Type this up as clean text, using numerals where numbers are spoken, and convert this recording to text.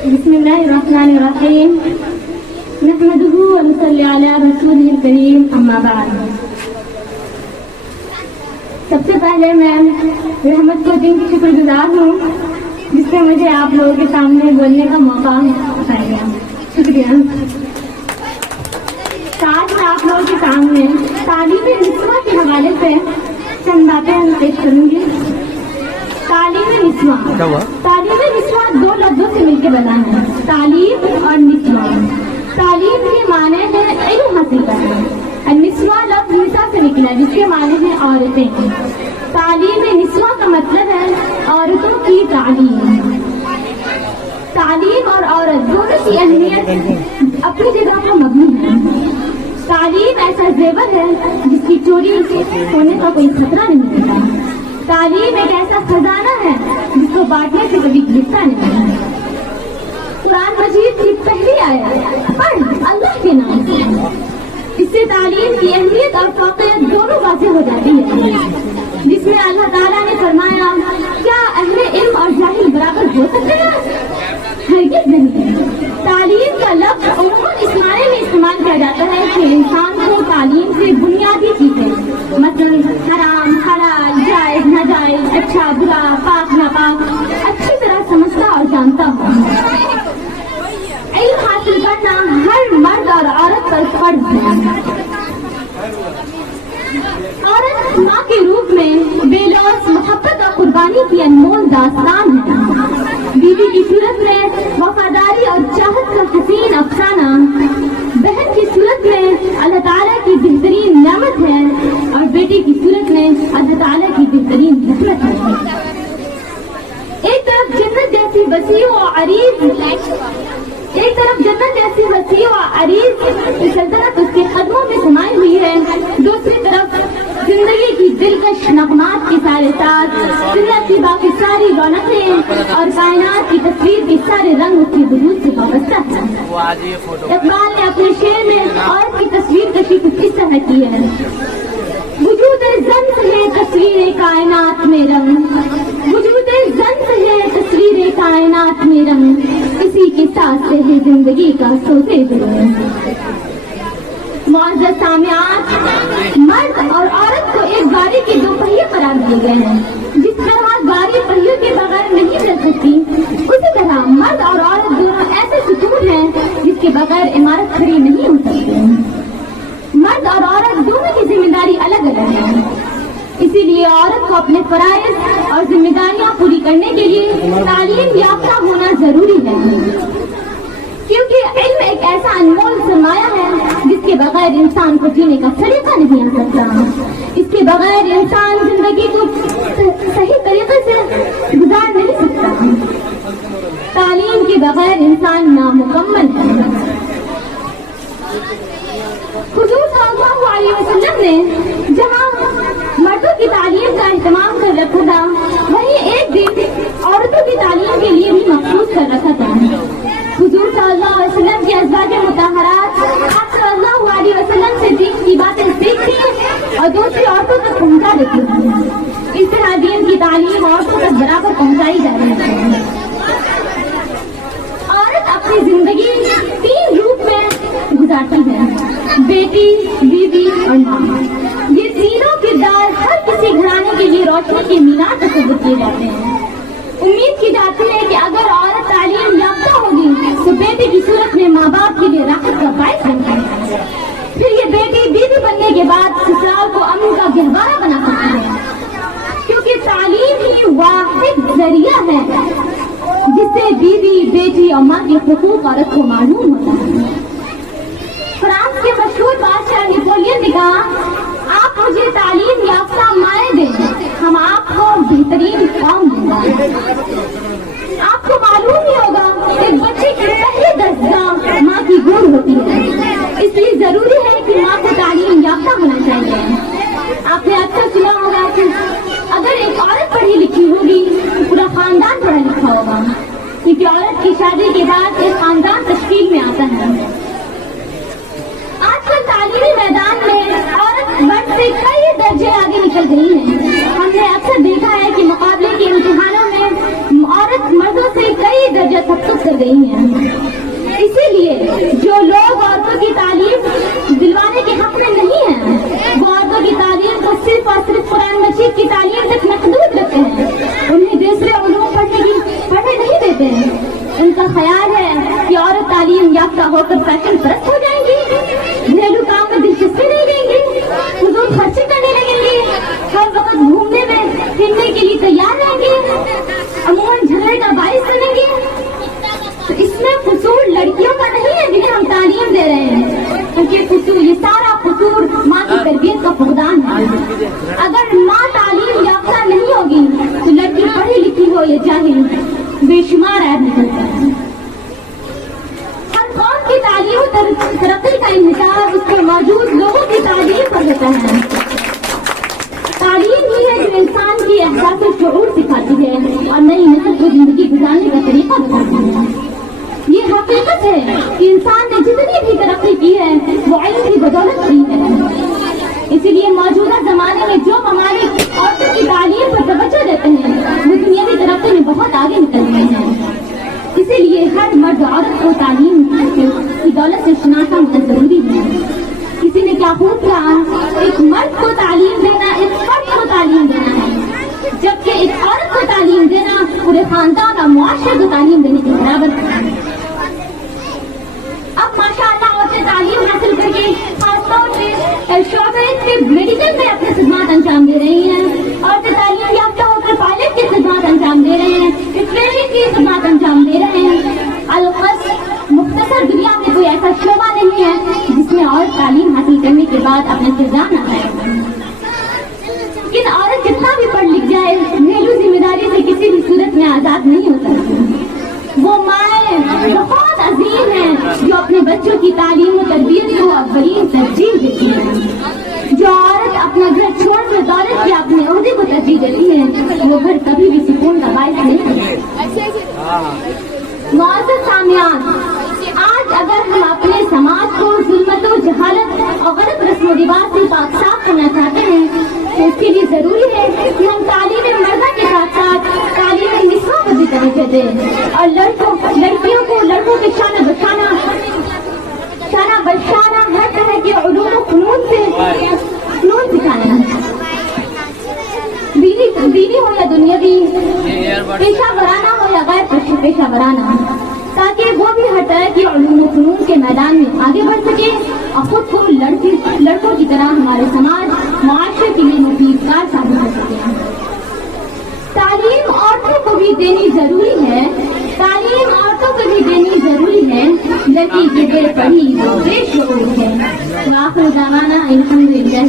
बिस्मिल्लाहिर्रहमानिर्रहीम नहमदुहु व नसल्ली अला रसूलिल करीम अम्मा बाद। सबसे पहले मैं रहमत को दिन की शुक्रगुजार हूँ जिसने मुझे आप लोगों के सामने बोलने का मौका दिया। शुक्रिया। आज मैं आप लोगों के सामने तालीम निस्वा के हवाले से चंद बातें पेश करूंगी। तालीम निस्वा दो लफ्जों से मिलकर बना है, तालीम और निस्वा। तालीम के माने हैं इल्म हासिल करना, और निस्वा लफ्ज निसा से निकला जिसके माने हैं औरतें। तालीम निस्वा का मतलब है औरतों की तालीम। तालीम और औरत दोनों की अहमियत अपनी जगह पर मबनी है। तालीम ऐसा जेवर है जिसकी चोरी होने का कोई खतरा नहीं है। तालीम एक ऐसा खजाना है जिसको बांटने से कभी गिरता नहीं है। कुरान मजीद की पहली आयत पढ़ अल्लाह के नाम से, इससे तालीम की अहमियत और फौकियत दोनों वाज़ेह हो जाती है, जिसमें अल्लाह ताला ने फरमाया क्या अहले इल्म और जाहिल बराबर हो सकते हैं? हरगिज़ नहीं। तालीम का लफ्ज़ उम्मन इस माने में इस्तेमाल किया जाता है कि इंसान को तालीम से बुनियादी चीजें मतलब हराम हलाल जायज नाजायज अच्छा बुरा पाक नापाक अच्छी तरह समझता और जानता हो। इल्म हासिल करना हर मर्द और औरत पर फर्ज है। औरत माँ के रूप में बेलौस मोहब्बत और कुर्बानी की अनमोल दास्तान है। बीवी की सूरत में वफादारी और चाहत का हसीन अफसाना, बहन की सूरत में अल्लाह ताला की बेहतरीन नेमत है, और बेटे की सूरत में अल्लाह ताला की बेहतरीन रहमत है। एक तरफ जन्नत जैसी वसी और अरीज की सल्तनत उसके कदमों में समाई हुई है, दूसरी तरफ जिंदगी की दिलकश नगमात के सारे साथ दुनिया की बाकी सारी रौनकें और कायनात की तस्वीर के सारे रंग उसकी वजूद से वाबस्ता है। इकबाल ने अपने शेर में औरत की तस्वीर कशी कुछ इस तरह की है, वजूद ज़न्त है तस्वीर कायनात में रंग, वजूद ज़न्त है तस्वीर कायनात में रंग, इसी के साथ से है जिंदगी का सोते हुए। मुअज़्ज़ज़ सामिआत, मर्द और औरत को एक गाड़ी के दो पहिए करार दिए गए हैं। जिस तरह गाड़ी पहियों के बगैर नहीं चल सकती, उसी तरह मर्द और औरत दोनों ऐसे सुकून हैं जिसके बगैर इमारत खड़ी नहीं हो सकती। मर्द और औरत दोनों की जिम्मेदारी अलग अलग है, इसीलिए औरत को अपने फराइज़ और जिम्मेदारियां पूरी करने के लिए तालीम याफ्ता होना जरूरी है, क्योंकि इल्म एक ऐसा अनमोल सरमाया है जिसके बगैर इंसान को जीने का तरीका नहीं आ सकता। इसके बगैर इंसान जिंदगी को सही तरीके से गुजार नहीं सकता। तालीम के बगैर इंसान नामुकम्मल है। हुजूर सल्लल्लाहु अलैहि वसल्लम ने जहाँ मर्दों की तालीम का इंतजाम कर रखा था, वहीं एक दिन औरतों की तालीम के लिए भी मखसूस कर रखा था। हुजूर सल्लल्लाहु अलैहि वसल्लम की अज़वाज मुतहहरात आप सल्लल्लाहु अलैहि वसल्लम से दीन की बातें सीखती और दूसरी औरतों तक पहुंचा देती थी। इस तरह दीन की तालीम औरतों तक बराबर पहुंचाई जा रही है। औरत अपनी जिंदगी तीन रूप में गुजारती है, बेटी, बीवी और माँ। ये तीनों किरदार हर किसी घराने के लिए रोशनी के मीनार तस्वुर किए जाते हैं। उम्मीद की जाती है कि अगर औरत तालीम याफ्ता होगी तो बेटे की सूरत में माँ बाप के लिए राहत का बाइस बनती है। फिर ये बेटी बीवी बनने के बाद ससुराल को अमन का गहवारा बना सकती है, क्योंकि तालीम ही वाहिद जरिया है जिससे बीवी, बेटी और माँ के हुकूक औरत को मालूम होता है। फ्रांस के मशहूर बादशाह नेपोलियन ने कहा, आप मुझे तालीम याफ्ता माएँ दें, हम आपको बेहतरीन कौम देंगे। आपको मालूम ही होगा कि बच्चे की पहली दस्तगाह माँ की गोद होती है, इसलिए जरूरी है कि माँ को तालीम याफ्ता होना चाहिए। आपने अक्सर सुना होगा कि अगर एक औरत पढ़ी लिखी होगी तो पूरा खानदान पढ़ा लिखा होगा, क्योंकि औरत की शादी के बाद एक खानदान तश्कील में आता है। आजकल तालीमी मैदान में औरत मर्द से कई दर्जे आगे निकल गई है। हमने अक्सर देखा है कि मुकाबले के इम्तिहानों में औरत मर्दों से कई कई दर्जा सब्त कर गई हैं। इसीलिए जो लोग औरतों की तालीम दिलवाने के हक में नहीं है, वो औरतों की तालीम को सिर्फ और सिर्फ कुरान मजीद की तालीम तक महदूद रखते हैं, उन्हें दूसरे उलूम पढ़ने नहीं देते हैं। उनका ख्याल है कि औरत तालीम याफ्ता होकर फैशन परस्त हो जाएंगी, घरेलू काम में दिलचस्पी नहीं लेंगी, फजूल खर्चे करने लगेंगी, हर वक्त घूमने में फिरने के लिए तैयार रहेंगी, अमूमन झगड़े का बाइस बनेंगी। तो इसमें कसूर लड़कियों का नहीं है जिन्हें हम तालीम दे रहे हैं, क्योंकि कसूर ये सारा कसूर माँ की तरबियत का फुकदान है। अगर माँ तालीम याफ्ता नहीं होगी तो लड़की पढ़ी लिखी हो या जाहिल बेशुमार ऐब निकलता है। हर कौम की तालीम तरक्की का इंहिसार उसके मौजूद लोगों की तालीम पर होता है। तालीम ही है जो इंसान की एहसास और शऊर सिखाती है और नई नस्ल को जिंदगी गुजारने का तरीका बताती है। ये हकीकत है कि इंसान ने जितनी भी तरक्की की है वो इल्म की बदौलत की है। इसीलिए मौजूदा जमाने में जो ममालिक औरतों की तालीम पर तवज्जो देते हैं वो दुनियावी तरक्की में बहुत आगे निकल गए हैं। इसीलिए हर मर्द औरत को तालीम की दौलत से शनाख्त होना जरूरी है। किसी ने क्या खूब कहा, एक मर्द को तालीम देना एक फर्द को तालीम देना है, जबकि एक औरत को तालीम देना पूरे खानदान और मुआशरे को तालीम देने के बराबर है। अब माशाअल्लाह औरतें तालीम हासिल करके खासतौर से शोबे मेडिकल में अपने खिदमत अंजाम दे रही हैं। औरतें तालीम याफ्ता होकर पायलट की खिदमत अंजाम दे रहे हैं, ट्रेनिंग की खिदमत अंजाम दे रहे हैं। अलबत्ता मुख्तसर दुनिया में कोई ऐसा शोबा नहीं है जिसमें औरत तालीम हासिल करने के बाद अपना किरदार न आए। लेकिन औरत जितना भी पढ़ लिख जाए घरेलू जिम्मेदारी से किसी भी सूरत में आजाद नहीं हो सकती। वो माएँ बहुत अजीम हैं जो अपने बच्चों की तालीम और तरबियत को अव्वलीन तरजीह देती हैं। जो औरत अपना घर छोड़कर दौलत के अपने ओहदे को तरजीह देती है वो घर कभी भी सुकून का बायस नहीं है। मुअज़्ज़ज़ सामियान, आज अगर हम अपने समाज को जुल्मत और जहालत और गलत रस्म रिवाज से पाक साफ करना चाहते हैं तो इसके लिए जरूरी है कि हम तालीम मर्दा के साथ साथ तालीम निस्वां को भी तवज्जो दें और लड़कियों को लड़कों के शाना बशाना हर तरह के उलूम और फनून सिखाना। दीनी हो या दुनियावी, पेशा वराना हो या गैर पेशा वराना, ताकि वो भी हर तरह के उलूम और फनून के मैदान में आगे बढ़ सके और खुद को लड़कों की तरह हमारे समाज मुआशरे के लिए मुफीदगार साबित हो सके। तालीम औरतों को भी देनी जरूरी है, तालीम औरतों को भी देनी जरूरी है, लड़की के बेपढ़ी वो बेशऊर है। आखिर ज़माना अल्हम्दुलिल्लाह।